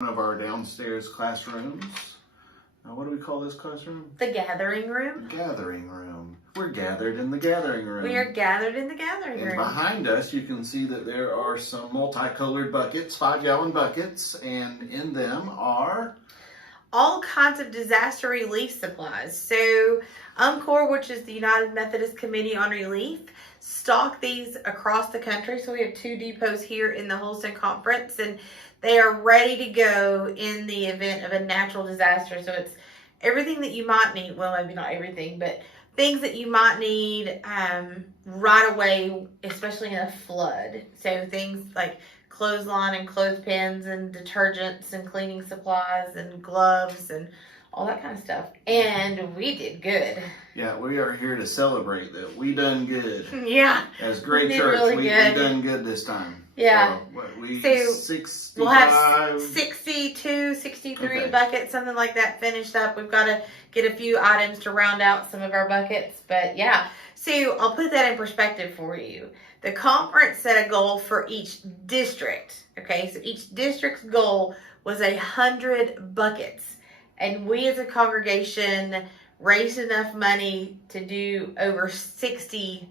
One of our downstairs classrooms. What do we call this classroom? The gathering room. Gathering room. We're gathered in the gathering room. We are gathered in the gathering room. And behind us, you can see that there are some multicolored buckets, 5-gallon buckets, and in them are all kinds of disaster relief supplies. So UMCOR, which is the United Methodist Committee on Relief, stock these across the country. So we have 2 depots here in the Holston Conference, and they are ready to go in the event of a natural disaster. So it's everything that you might need. Well, maybe not everything, but things that you might need right away, especially in a flood. So things like clothesline and clothespins and detergents and cleaning supplies and gloves and all that kind of stuff. And we did good. Yeah, we are here to celebrate that we done good. Yeah. As Great Church, really we done good this time. Yeah. So 65? We'll have 62, 63 Okay. buckets, something like that finished up. We've got to get a few items to round out some of our buckets. But yeah, so I'll put that in perspective for you. The conference set a goal for each district. Okay, so each district's goal was 100 buckets. And we as a congregation raised enough money to do over 60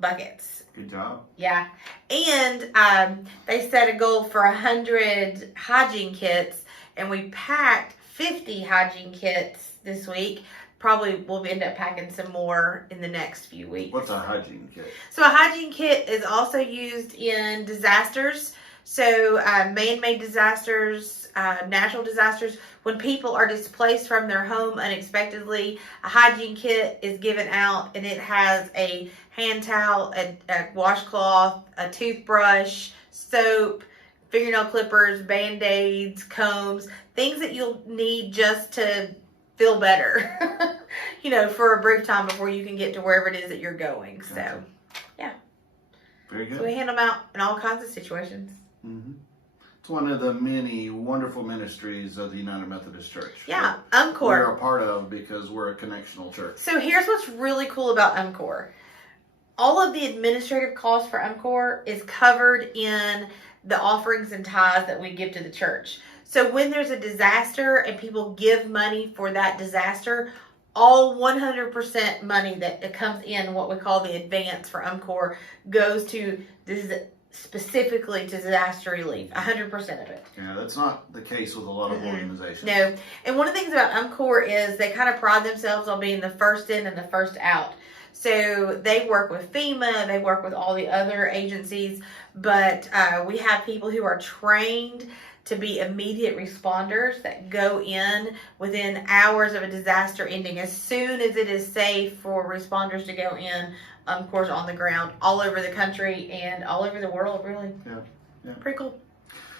buckets. Good job. Yeah. And they set a goal for 100 hygiene kits, and we packed 50 hygiene kits this week. Probably we'll end up packing some more in the next few weeks. What's a hygiene kit? So a hygiene kit is also used in disasters. So man-made disasters, natural disasters. When people are displaced from their home unexpectedly, a hygiene kit is given out, and it has a hand towel, a washcloth, a toothbrush, soap, fingernail clippers, Band-Aids, combs, things that you'll need just to feel better, for a brief time before you can get to wherever it is that you're going. Gotcha. So, yeah. Very good. So we hand them out in all kinds of situations. Mm-hmm. It's one of the many wonderful ministries of the United Methodist Church. Yeah, We're UMCOR. a part of because we're a connectional church. So here's what's really cool about UMCOR. All of the administrative costs for UMCOR is covered in the offerings and tithes that we give to the church. So when there's a disaster and people give money for that disaster, all 100% money that comes in, what we call the advance for UMCOR, goes to specifically to disaster relief, 100% of it. Yeah, that's not the case with a lot of organizations. No. And one of the things about UMCOR is they kind of pride themselves on being the first in and the first out. So they work with FEMA, they work with all the other agencies, but we have people who are trained to be immediate responders that go in within hours of a disaster ending. As soon as it is safe for responders to go in, UMCOR's on the ground all over the country and all over the world, really. Yeah. Pretty cool.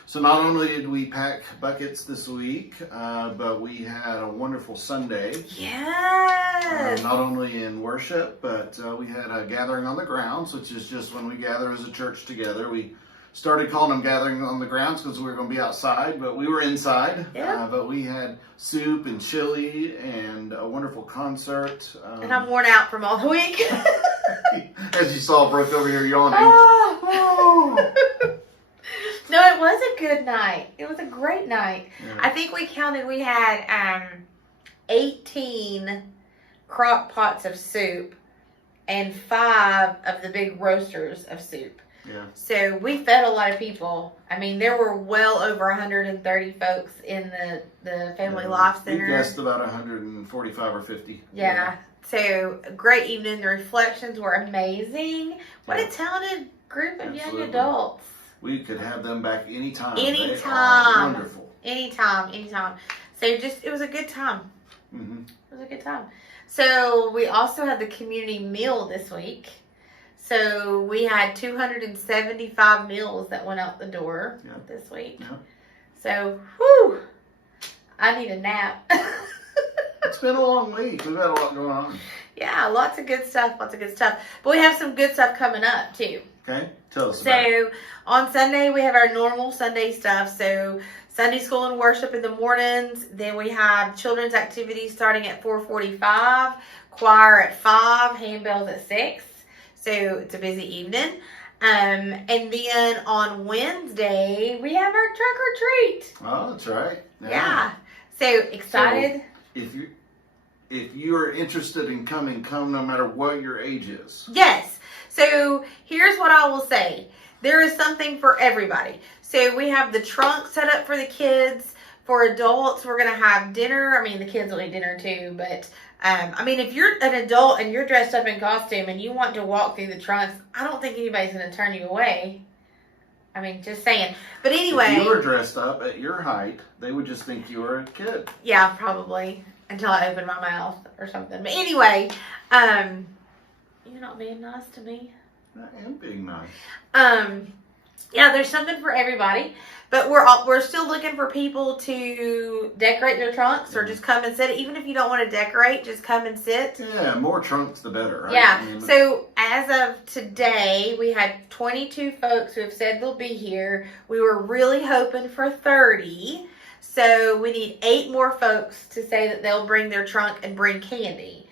So not only did we pack buckets this week, but we had a wonderful Sunday. Yes. Not only in worship, but we had a gathering on the grounds, which is just when we gather as a church together. We started calling them gathering on the grounds because we were going to be outside, but we were inside. Yeah. But we had soup and chili and a wonderful concert. And I'm worn out from all the week. As you saw, broke over here yawning. Oh. No, it was a good night. It was a great night. Yeah. I think we counted, we had 18 crock pots of soup and 5 of the big roasters of soup. Yeah. So we fed a lot of people. I mean, there were well over 130 folks in the Family Life Center. We guessed about 145 or 50. Yeah. So great evening. The reflections were amazing. What a talented group of young adults. We could have them back anytime. Anytime. They are wonderful. Anytime. So it was a good time. Mm-hmm. It was a good time. So we also had the community meal this week. So we had 275 meals that went out the door this week. Yeah. So, whew, I need a nap. It's been a long week. We've had a lot going on. Yeah, lots of good stuff. But we have some good stuff coming up, too. Okay, tell us about it. So, on Sunday, we have our normal Sunday stuff. So, Sunday school and worship in the mornings. Then we have children's activities starting at 4:45. Choir at 5. Handbells at 6. So, it's a busy evening. And then on Wednesday, we have our trunk or treat. Oh, that's right. Yeah. So excited. So if you are interested in coming, come no matter what your age is. Yes. So here's what I will say. There is something for everybody. So we have the trunk set up for the kids. For adults, we're going to have dinner. I mean, the kids will eat dinner too, but I mean, if you're an adult and you're dressed up in costume and you want to walk through the trunks, I don't think anybody's going to turn you away. I mean, just saying. But anyway. If you were dressed up at your height, they would just think you were a kid. Yeah, probably. Until I open my mouth or something. But anyway, you're not being nice to me. I am being nice. Yeah, there's something for everybody. But we're still looking for people to decorate their trunks or just come and sit. Even if you don't want to decorate, just come and sit. Yeah, more trunks the better, right? Yeah. I mean, So as of today, we had 22 folks who have said they'll be here. We were really hoping for 30. So we need 8 more folks to say that they'll bring their trunk and bring candy.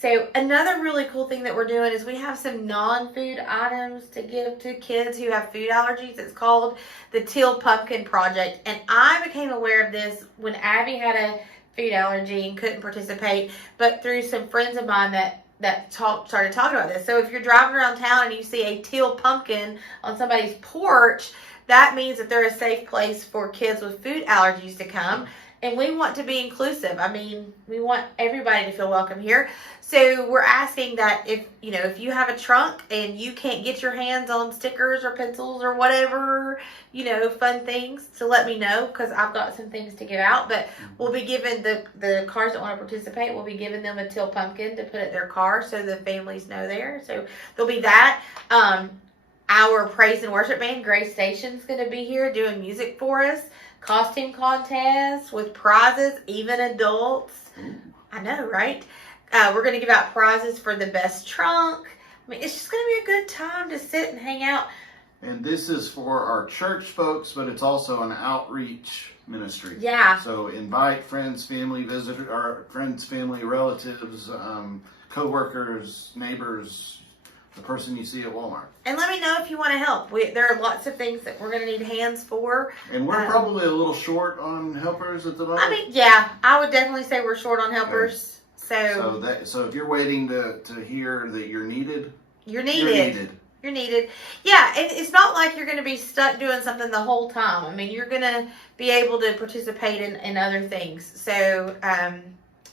So another really cool thing that we're doing is we have some non-food items to give to kids who have food allergies. It's called the Teal Pumpkin Project. And I became aware of this when Abby had a food allergy and couldn't participate, but through some friends of mine that started talking about this. So if you're driving around town and you see a teal pumpkin on somebody's porch, that means that they're a safe place for kids with food allergies to come. And we want to be inclusive. I mean, we want everybody to feel welcome here. So we're asking that if you have a trunk and you can't get your hands on stickers or pencils or whatever, fun things, to let me know, because I've got some things to give out. But we'll be giving the cars that want to participate, we'll be giving them a teal pumpkin to put at their car so the families know there. So there'll be that. Our praise and worship band, Grace Station's going to be here doing music for us. Costume contest with prizes, even adults. I know, right? We're going to give out prizes for the best trunk. I mean, it's just going to be a good time to sit and hang out. And this is for our church folks, but it's also an outreach ministry. Yeah. So invite friends, family, relatives, co-workers, neighbors, the person you see at Walmart. And let me know if you want to help. There are lots of things that we're going to need hands for. And we're probably a little short on helpers at the moment. I mean, yeah, I would definitely say we're short on helpers. So if you're waiting to hear that you're needed, you're needed. You're needed. Yeah, it's not like you're going to be stuck doing something the whole time. I mean, you're going to be able to participate in other things. So,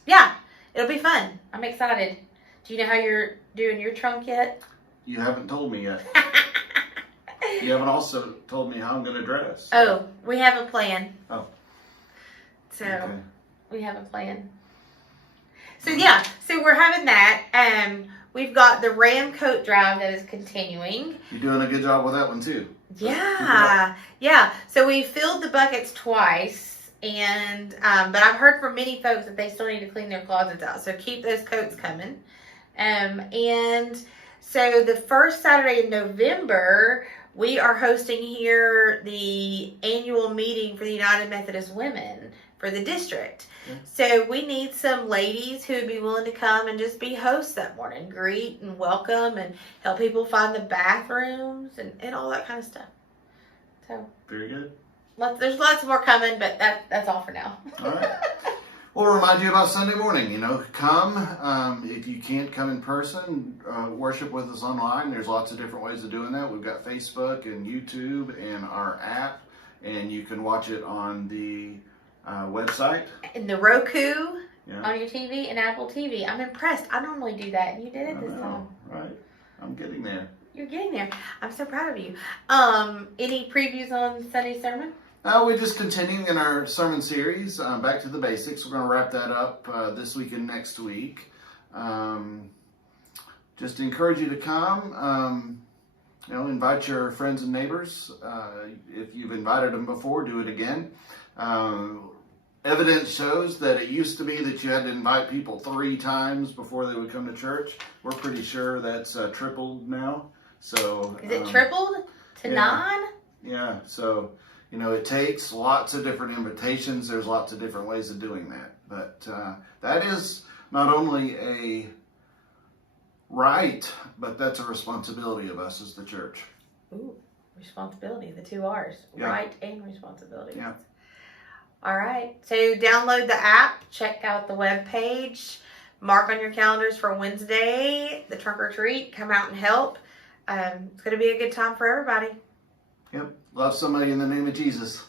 yeah, it'll be fun. I'm excited. Do you know how you're doing your trunk yet? You haven't told me yet. You haven't also told me how I'm going to dress. Oh, we have a plan. Oh. So, okay. We have a plan. So, yeah, so we're having that. We've got the Ram Coat Drive that is continuing. You're doing a good job with that one, too. Yeah. So we filled the buckets twice, and but I've heard from many folks that they still need to clean their closets out. So keep those coats coming. And so the first Saturday in November, we are hosting here the annual meeting for the United Methodist Women for the district. Okay. So we need some ladies who would be willing to come and just be hosts that morning, greet and welcome and help people find the bathrooms and all that kind of stuff. So very good. There's lots more coming, but that's all for now. All right. We'll remind you about Sunday morning. Come. If you can't come in person, worship with us online. There's lots of different ways of doing that. We've got Facebook and YouTube and our app, and you can watch it on the website. And the Roku on your TV and Apple TV. I'm impressed. I normally do that, and you did it this time. Right. I'm getting there. You're getting there. I'm so proud of you. Any previews on Sunday's sermon? We're just continuing in our sermon series, Back to the Basics. We're going to wrap that up this week and next week. Just encourage you to come. Invite your friends and neighbors. If you've invited them before, do it again. Evidence shows that it used to be that you had to invite people 3 times before they would come to church. We're pretty sure that's tripled now. So is it tripled to 9? Yeah. So. It takes lots of different invitations. There's lots of different ways of doing that. But that is not only a right, but that's a responsibility of us as the church. Ooh, responsibility, the 2 R's. Yeah. Right and responsibility. Yeah. All right. So download the app, check out the webpage, mark on your calendars for Wednesday, the trunk or treat, come out and help. It's going to be a good time for everybody. Yep. Love somebody in the name of Jesus.